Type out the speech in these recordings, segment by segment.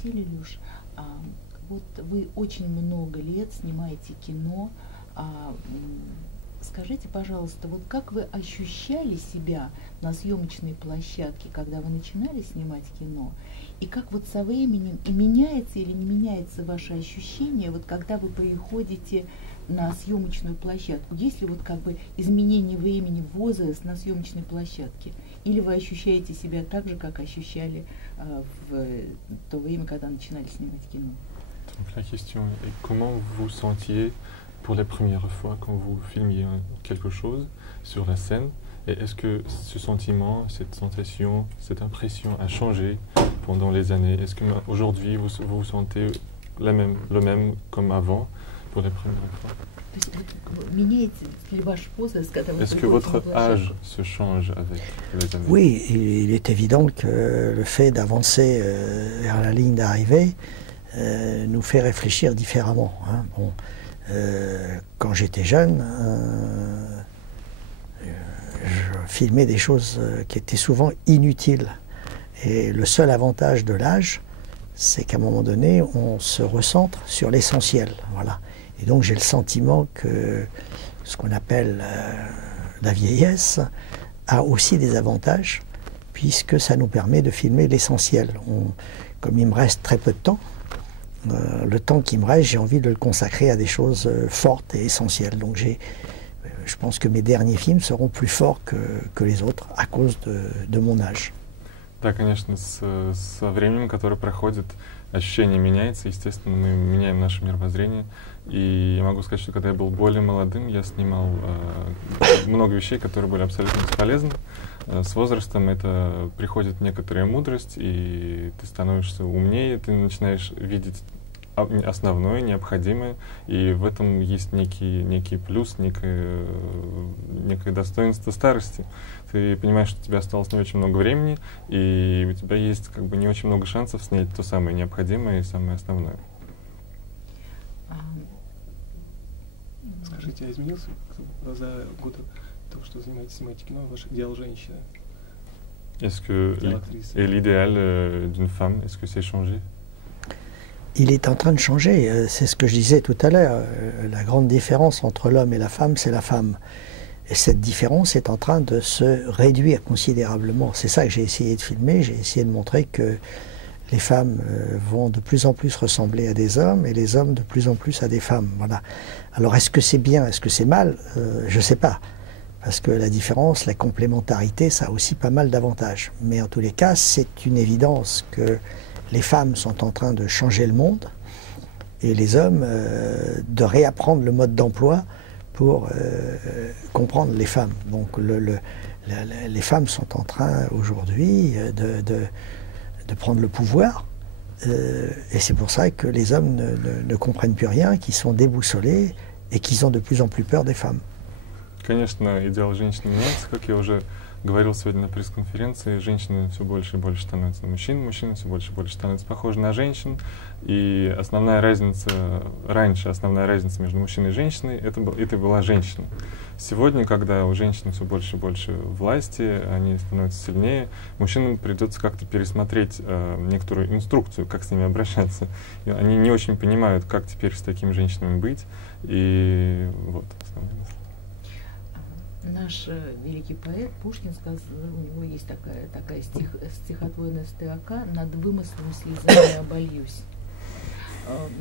спросили, Илюш, вот вы очень много лет снимаете кино, скажите, пожалуйста, вот как вы ощущали себя на съемочной площадке, когда вы начинали снимать кино, и как вот со временем, и меняется или не меняется ваше ощущение, вот когда вы приходите на съемочную площадку? Есть ли вот как бы изменение времени, возраст на съемочной площадке? Или вы ощущаете себя так же, как ощущали в то время, когда начинали снимать кино? Donc la question est comment vous sentiez pour la première fois quand vous filmiez quelque chose sur la scène, et est-ce que ce sentiment, cette sensation, cette impression a changé pendant les années? Est-ce qu'aujourd'hui vous vous sentez le même comme avant pour la première fois? Est-ce que votre âge se change avec les années? Oui, il est évident que le fait d'avancer vers la ligne d'arrivée nous fait réfléchir différemment. Hein. Bon, quand j'étais jeune, je filmais des choses qui étaient souvent inutiles. Et le seul avantage de l'âge, c'est qu'à un moment donné, on se recentre sur l'essentiel. Voilà. Et donc j'ai le sentiment que ce qu'on appelle la vieillesse a aussi des avantages, puisque ça nous permet de filmer l'essentiel. Comme il me reste très peu de temps, le temps qui me reste, j'ai envie de le consacrer à des choses fortes et essentielles. Donc je pense que mes derniers films seront plus forts que les autres à cause de mon âge. Да, конечно, со временем, которое проходит, ощущение меняется. Естественно, мы меняем наше мировоззрение. И я могу сказать, что когда я был более молодым, я снимал много вещей, которые были абсолютно бесполезны. С возрастом это приходит некоторая мудрость, и ты становишься умнее, ты начинаешь видеть основное, необходимое, и в этом есть некий плюс, некое достоинство старости. Ты понимаешь, что у тебя осталось не очень много времени, и у тебя есть как бы не очень много шансов снять то самое необходимое и самое основное. Скажите, а изменился за годы того, что снимаете кино, ваш идеал женщины? Est-ce que l'idéal d'une femme, est-ce que c'est changé? Il est en train de changer, c'est ce que je disais tout à l'heure. La grande différence entre l'homme et la femme, c'est la femme. Et cette différence est en train de se réduire considérablement. C'est ça que j'ai essayé de filmer, j'ai essayé de montrer que les femmes vont de plus en plus ressembler à des hommes et les hommes de plus en plus à des femmes. Voilà. Alors est-ce que c'est bien, est-ce que c'est mal? Je ne sais pas. Parce que la différence, la complémentarité, ça a aussi pas mal d'avantages. Mais en tous les cas, c'est une évidence que les femmes sont en train de changer le monde et les hommes de réapprendre le mode d'emploi pour comprendre les femmes. Donc les femmes sont en train aujourd'hui de prendre le pouvoir et c'est pour ça que les hommes ne comprennent plus rien, qu'ils sont déboussolés et qu'ils ont de plus en plus peur des femmes. Конечно, идеал женщины меняется, как я уже говорил сегодня на пресс-конференции, женщины все больше и больше становятся мужчин, мужчины все больше и больше становятся похожи на женщин, и основная разница между мужчиной и женщиной, это была женщина. Сегодня, когда у женщин все больше и больше власти, они становятся сильнее, мужчинам придется как-то пересмотреть некоторую инструкцию, как с ними обращаться. И они не очень понимают, как теперь с такими женщинами быть, и вот основная мысль. Наш великий поэт Пушкин сказал, у него есть такая стихотворная строка: «Над вымыслом слезами обольюсь».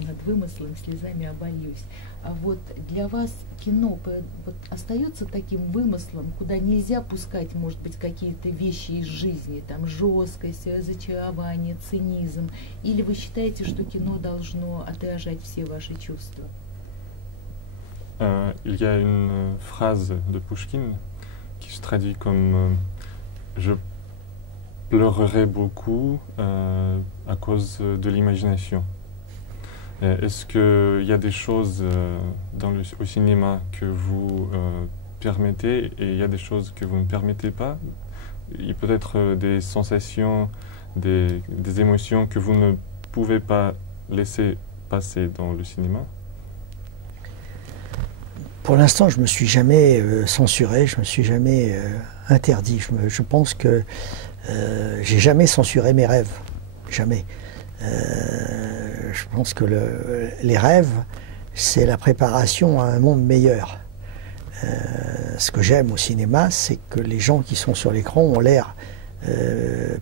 Над вымыслом слезами обольюсь. А вот для вас кино вот остается таким вымыслом, куда нельзя пускать, может быть, какие-то вещи из жизни, там жесткость, разочарование, цинизм, или вы считаете, что кино должно отражать все ваши чувства? Il y a une phrase de Pouchkine qui se traduit comme je pleurerai beaucoup à cause de l'imagination. Est-ce qu'il y a des choses au cinéma que vous permettez et il y a des choses que vous ne permettez pas? Il y a peut-être des sensations, des émotions que vous ne pouvez pas laisser passer dans le cinéma? Pour l'instant, je ne me suis jamais censuré, je ne me suis jamais interdit. Je pense que j'ai jamais censuré mes rêves, jamais. Je pense que les rêves, c'est la préparation à un monde meilleur. Ce que j'aime au cinéma, c'est que les gens qui sont sur l'écran ont l'air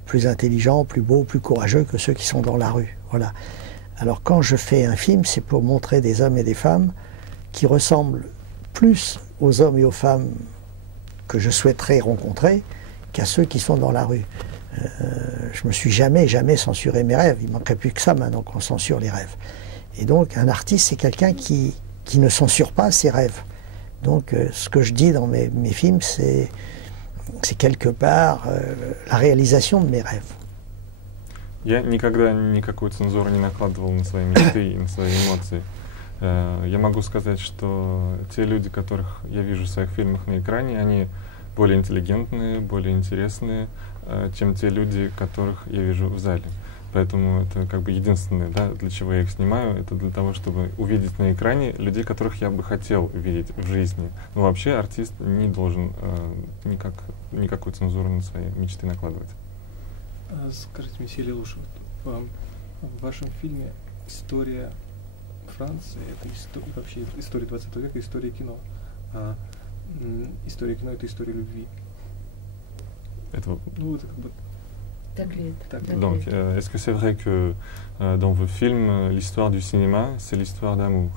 plus intelligents, plus beaux, plus courageux que ceux qui sont dans la rue. Voilà. Alors quand je fais un film, c'est pour montrer des hommes et des femmes qui ressemblent plus aux hommes et aux femmes que je souhaiterais rencontrer qu'à ceux qui sont dans la rue. Je me suis jamais censuré mes rêves. Il ne manquerait plus que ça maintenant qu'on censure les rêves. Et donc un artiste, c'est quelqu'un qui ne censure pas ses rêves. Donc ce que je dis dans mes films, c'est quelque part la réalisation de mes rêves. Я никогда никакую цензуру не накладывал на свои мечты и на свои эмоции. Я могу сказать, что те люди, которых я вижу в своих фильмах на экране, они более интеллигентные, более интересные, чем те люди, которых я вижу в зале. Поэтому это как бы единственное, да, для чего я их снимаю, это для того, чтобы увидеть на экране людей, которых я бы хотел видеть в жизни. Но вообще артист не должен никакую цензуру на свои мечты накладывать. Скажите, месье Лелуш, в вашем фильме история Франции, это вообще история 20 века, история кино. А история кино — это история любви. Это... Ну, это как бы... Donc, est-ce que c'est vrai que dans vos films, l'histoire du cinéma, c'est l'histoire d'amour?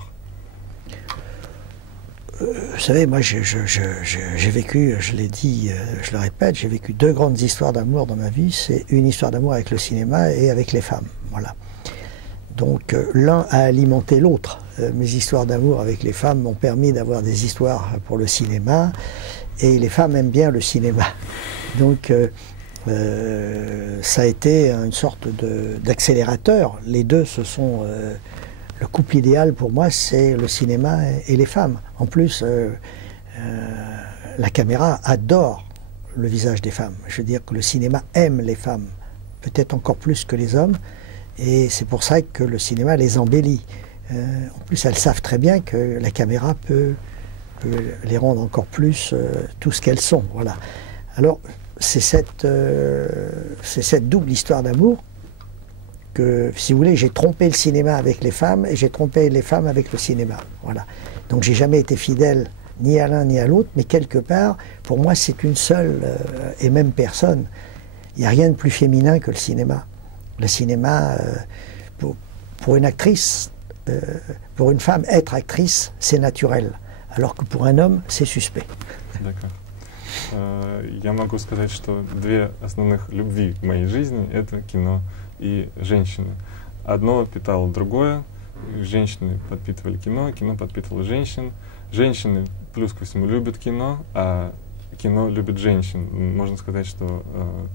Vous savez, moi j'ai vécu, je l'ai dit, je le répète, j'ai vécu 2 grandes histoires d'amour dans ma vie. C'est une histoire d'amour avec le cinéma et avec les femmes. Voilà. Donc l'un a alimenté l'autre. Mes histoires d'amour avec les femmes m'ont permis d'avoir des histoires pour le cinéma, et les femmes aiment bien le cinéma. Donc ça a été une sorte d'accélérateur. Les deux se sont... le couple idéal pour moi, c'est le cinéma et les femmes. En plus, la caméra adore le visage des femmes. Je veux dire que le cinéma aime les femmes, peut-être encore plus que les hommes, et c'est pour ça que le cinéma les embellit. En plus, elles savent très bien que la caméra peut les rendre encore plus tout ce qu'elles sont. Voilà. Alors, c'est cette double histoire d'amour que, si vous voulez, j'ai trompé le cinéma avec les femmes et j'ai trompé les femmes avec le cinéma. Voilà. Donc j'ai jamais été fidèle ni à l'un ni à l'autre, mais quelque part, pour moi, c'est une seule et même personne. Il n'y a rien de plus féminin que le cinéma. Le cinéma, pour une actrice, pour une femme, être actrice, c'est naturel, alors que pour un homme, c'est suspect. D'accord. Я могу сказать, что 2 основных любви в моей жизни — это кино и женщины. Одно питало другое. Женщины подпитывали кино, кино подпитывало женщин. Женщины, плюс ко всему, любят кино, а кино любит женщин. Можно сказать, что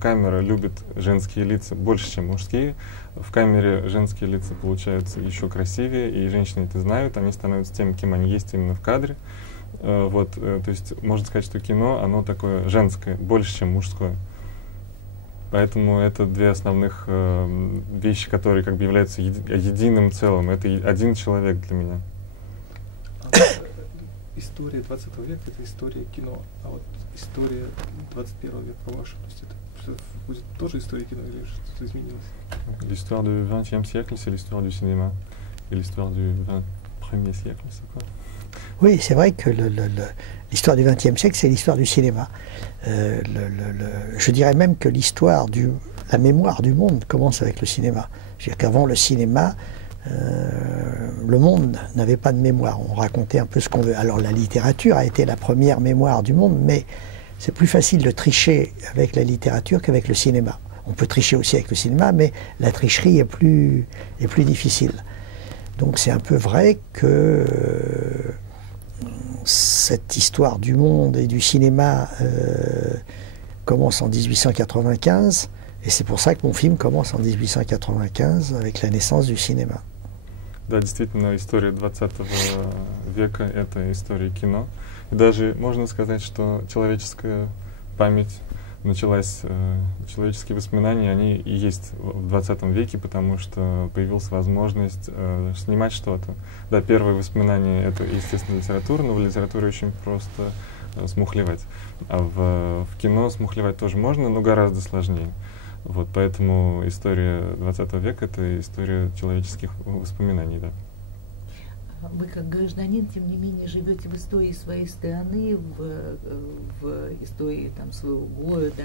камера любит женские лица больше, чем мужские. В камере женские лица получаются еще красивее, и женщины это знают, они становятся тем, кем они есть именно в кадре. Вот, то есть можно сказать, что кино, оно такое женское, больше, чем мужское. Поэтому это 2 основных вещи, которые как бы являются единым целым. Это один человек для меня. История 20 века — это история кино, а вот история 21 века, по-вашему, то есть это будет тоже история кино или что-то изменилось? L'histoire du XXe siècle, c'est l'histoire du cinéma. Et l'histoire du XXIe siècle, c'est quoi? Oui, c'est vrai que l'histoire du XXe siècle, c'est l'histoire du cinéma. Je dirais même que la mémoire du monde commence avec le cinéma. C'est-à-dire qu'avant le cinéma, le monde n'avait pas de mémoire. On racontait un peu ce qu'on veut. Alors la littérature a été la première mémoire du monde, mais c'est plus facile de tricher avec la littérature qu'avec le cinéma. On peut tricher aussi avec le cinéma, mais la tricherie est plus difficile. Donc c'est un peu vrai que cette histoire du monde et du cinéma commence en 1895, et c'est pour ça que mon film commence en 1895 avec la naissance du cinéma. Да, действительно, история 20 века — это история кино. И даже можно сказать, что человеческая память началась, человеческие воспоминания, они и есть в 20 веке, потому что появилась возможность снимать что-то. Да, первые воспоминания — это, естественно, литература, но в литературе очень просто смухлевать. А в кино смухлевать тоже можно, но гораздо сложнее. Вот, поэтому история 20 века — это история человеческих воспоминаний, да. Вы как гражданин, тем не менее, живете в истории своей страны, в истории там, своего города.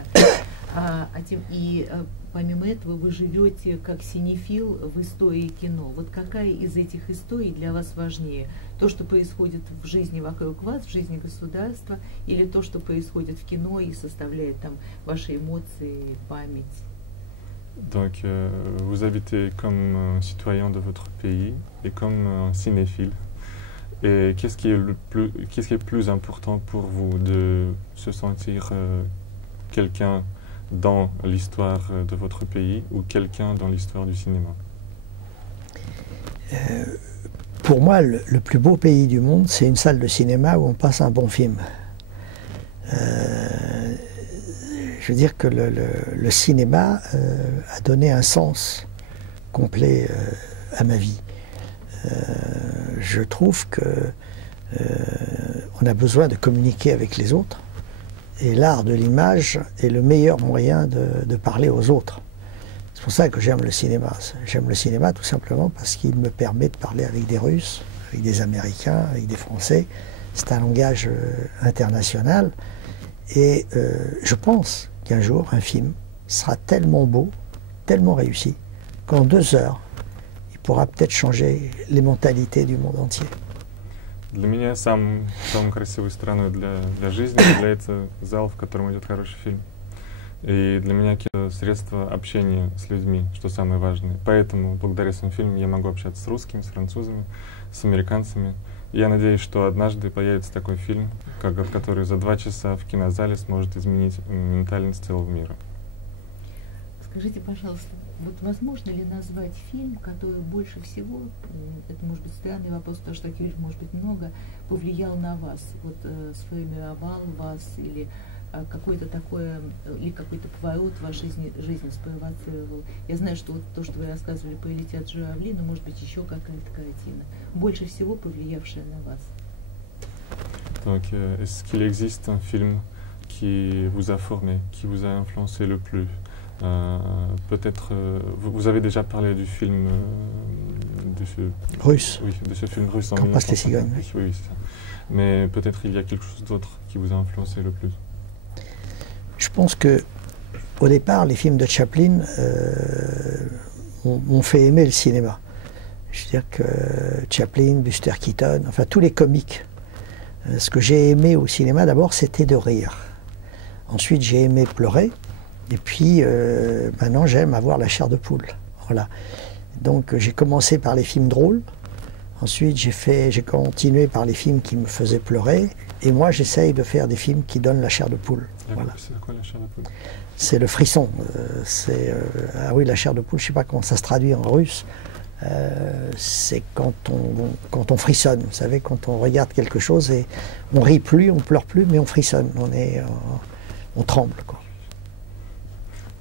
Помимо этого вы живете как синефил в истории кино. Вот какая из этих историй для вас важнее? То, что происходит в жизни вокруг вас, в жизни государства, или то, что происходит в кино и составляет там ваши эмоции, память? Donc, vous habitez comme un citoyen de votre pays et comme un cinéphile. Et qu'est-ce qui est plus important pour vous, de se sentir quelqu'un dans l'histoire de votre pays ou quelqu'un dans l'histoire du cinéma? Pour moi, le plus beau pays du monde, c'est une salle de cinéma où on passe un bon film. Je veux dire que le cinéma a donné un sens complet à ma vie. Je trouve qu'on a besoin de communiquer avec les autres, et l'art de l'image est le meilleur moyen de parler aux autres. C'est pour ça que j'aime le cinéma. J'aime le cinéma tout simplement parce qu'il me permet de parler avec des Russes, avec des Américains, avec des Français. C'est un langage international, et je pense qu'un jour, un film sera tellement beau, tellement réussi, qu'en 2 heures, il pourra peut-être changer les mentalités du monde entier. Для меня самой красивой страной для жизни является зал, в котором идет хороший фильм. И для меня кино — средство общения с людьми, что самое важное. Поэтому, благодаря своим фильмам, я могу общаться с русскими, с французами, с американцами. Я надеюсь, что однажды появится такой фильм, который за 2 часа в кинозале сможет изменить ментальность целого мира. Скажите, пожалуйста, вот возможно ли назвать фильм, который больше всего, это может быть странный вопрос, потому что таких фильмов может быть много, повлиял на вас, вот сформировал вас, или какое-то такое, или какой-то поворот в вашей жизни спровоцировал? Я знаю, что вот то, что вы рассказывали про «Летят журавли», но может быть еще какая-то картина, больше всего повлиявшая на вас. Donc, est-ce qu'il existe un film qui vous a formé, qui vous a influencé le plus? Peut-être, vous avez déjà parlé du film russe. Oui, de ce film russe en Quand passent les cigognes. Oui, c'est ça. Mais peut-être il y a quelque chose d'autre qui vous a influencé le plus. Je pense que, au départ, les films de Chaplin m'ont fait aimer le cinéma. Je veux dire que Chaplin, Buster Keaton, enfin tous les comiques. Ce que j'ai aimé au cinéma, d'abord, c'était de rire. Ensuite, j'ai aimé pleurer. Et puis, maintenant, j'aime avoir la chair de poule. Voilà. Donc, j'ai commencé par les films drôles. Ensuite, j'ai continué par les films qui me faisaient pleurer. Et moi, j'essaye de faire des films qui donnent la chair de poule. Voilà. C'est quoi la chair de poule? C'est le frisson. Ah oui, la chair de poule, je ne sais pas comment ça se traduit en russe. C'est quand on frissonne. Vous savez, quand on regarde quelque chose et on rit plus, on pleure plus, mais on frissonne. On tremble, quoi.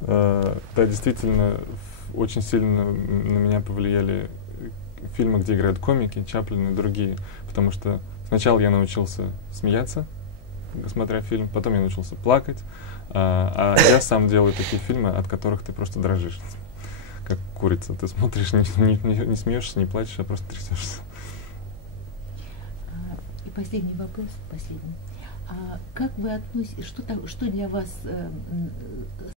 Да, действительно, очень сильно на меня повлияли фильмы, где играют комики, Чаплин и другие, потому что сначала я научился смеяться, смотря фильм, потом я научился плакать, а я сам делаю такие фильмы, от которых ты просто дрожишь, как курица. Ты смотришь, не смеешься, не плачешь, а просто трясешься. И последний вопрос, последний. Как вы относитесь, что для вас